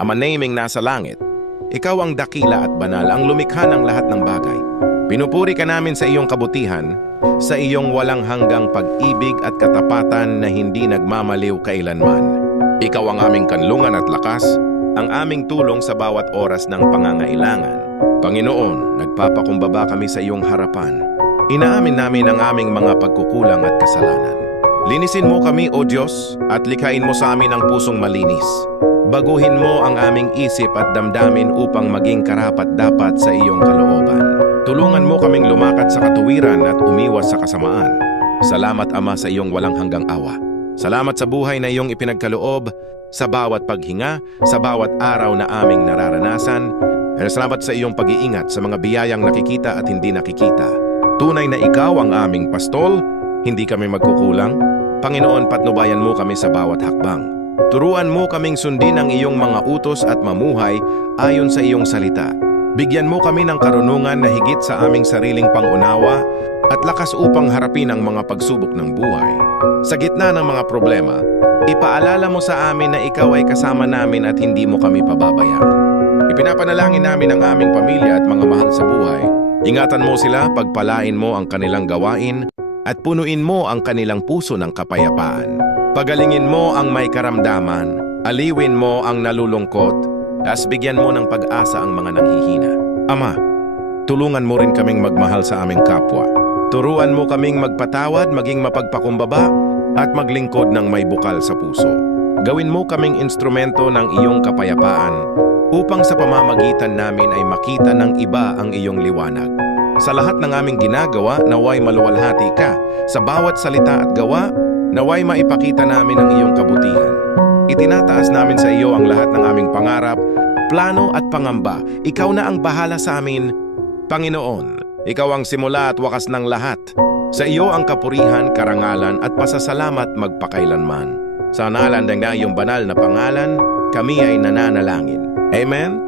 Ama naming nasa langit, ikaw ang dakila at banal, ang lumikha ng lahat ng bagay. Pinupuri ka namin sa iyong kabutihan, sa iyong walang hanggang pag-ibig at katapatan na hindi nagmamaliw kailanman. Ikaw ang aming kanlungan at lakas, ang aming tulong sa bawat oras ng pangangailangan. Panginoon, nagpapakumbaba kami sa iyong harapan. Inaamin namin ang aming mga pagkukulang at kasalanan. Linisin mo kami, O Diyos, at likhain mo sa amin ang pusong malinis. Baguhin mo ang aming isip at damdamin upang maging karapat-dapat sa iyong kalooban. Tulungan mo kaming lumakad sa katuwiran at umiwas sa kasamaan. Salamat, Ama, sa iyong walang hanggang awa. Salamat sa buhay na iyong ipinagkaloob, sa bawat paghinga, sa bawat araw na aming nararanasan. Salamat sa iyong pag-iingat sa mga biyayang nakikita at hindi nakikita. Tunay na ikaw ang aming pastol, hindi kami magkukulang. Panginoon, patnubayan mo kami sa bawat hakbang. Turuan mo kaming sundin ang iyong mga utos at mamuhay ayon sa iyong salita. Bigyan mo kami ng karunungan na higit sa aming sariling pangunawa at lakas upang harapin ang mga pagsubok ng buhay. Sa gitna ng mga problema, ipaalala mo sa amin na ikaw ay kasama namin at hindi mo kami pababayaan. Ipinapanalangin namin ang aming pamilya at mga mahal sa buhay. Ingatan mo sila, pagpalain mo ang kanilang gawain, at punuin mo ang kanilang puso ng kapayapaan. Pagalingin mo ang may karamdaman, aliwin mo ang nalulungkot, at bigyan mo ng pag-asa ang mga nanghihina. Ama, tulungan mo rin kaming magmahal sa aming kapwa. Turuan mo kaming magpatawad, maging mapagpakumbaba, at maglingkod ng may bukal sa puso. Gawin mo kaming instrumento ng iyong kapayapaan, upang sa pamamagitan namin ay makita ng iba ang iyong liwanag. Sa lahat ng aming ginagawa, naway maluwalhati ka. Sa bawat salita at gawa, naway maipakita namin ang iyong kabutihan. Itinataas namin sa iyo ang lahat ng aming pangarap, plano at pangamba. Ikaw na ang bahala sa amin, Panginoon. Ikaw ang simula at wakas ng lahat. Sa iyo ang kapurihan, karangalan at pasasalamat magpakailanman. Sa ngalan ng iyong banal na pangalan, kami ay nananalangin. Amen?